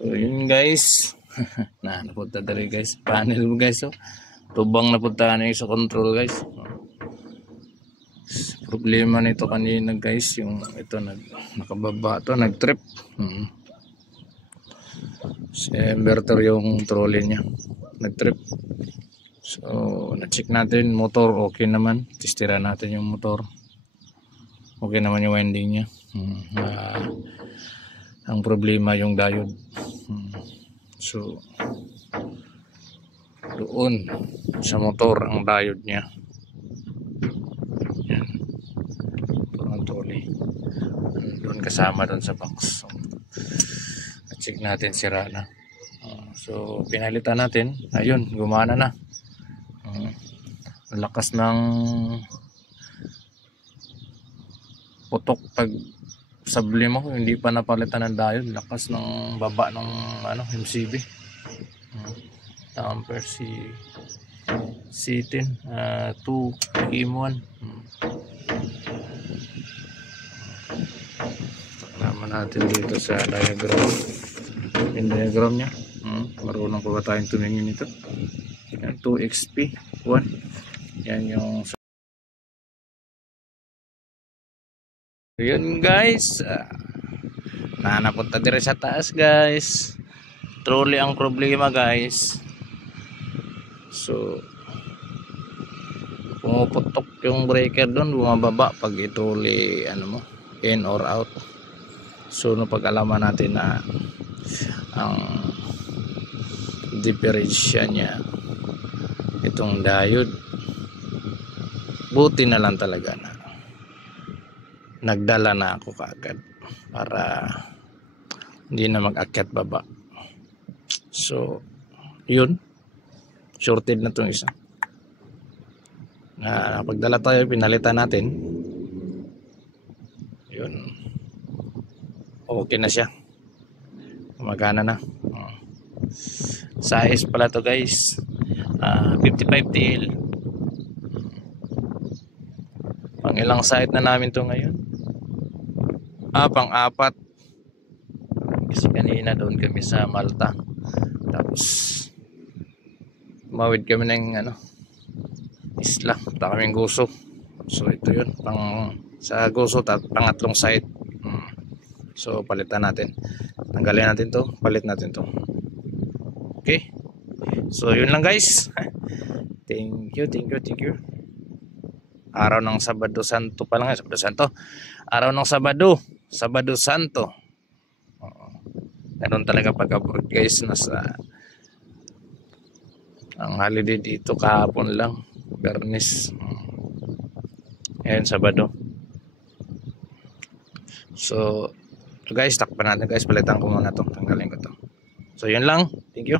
So yun guys. Napunta dali guys. Panel mo guys. Oh. Tubang napunta na sa control guys. Problema nito kanina guys. Yung ito nakababa to. Nag-trip. Si inverter yung trolley niya. Nag-trip. So na-check natin. Motor okay naman. Testira natin yung motor. Okay naman yung winding niya. Ang problema yung diode. So doon sa motor ang diode niya. Yan. Ang trolley. Doon kasama doon sa box. So, check natin sira na. So pinalitan natin. Ayun, gumana na. Lakas ng putok pag sabli mo, hindi pa napalitan ng diode. Lakas ng baba ng MCB. Ampere C10 2 M1. Naman natin dito sa diagram. Yung diagram nya. Marunong pa ba tayong tumingin ito? Yan, 2XP 1. Yan yung yun guys. Napunta dire sa taas guys. Trolley ang problema guys. So pumuputok yung breaker doon, bumababa pag i-trolley in or out. So pag-alaman natin na ang diferensya niya itong diode, buti na lang talaga na nagdala na ako kaagad para hindi na mag-akyat baba. So yun, shorted na itong isa. Pagdala tayo, pinalitan natin. Yun, okay na siya, gumagana na. Size pala to guys, 55 TL. Pang ilang site na namin to ngayon? Pang-apat. Kasi kanina doon kami sa Malta. Tapos mawid kami ng isla. Punta kaming Gozo. So ito yun, sa Gozo, pangatlong site. So palitan natin. Tanggalin natin to, palit natin to. Okay. So yun lang guys. Thank you. Araw ng Sabado Santo pa lang, Sabado Santo. Araw ng Sabado Santo. Ganun talaga pag-abroad guys. Ang holiday dito kahapon lang, Bernis. Ngayon Sabado. So guys, takpan natin guys. Palitan ko muna to. Tanggalin ko to. So yun lang. Thank you.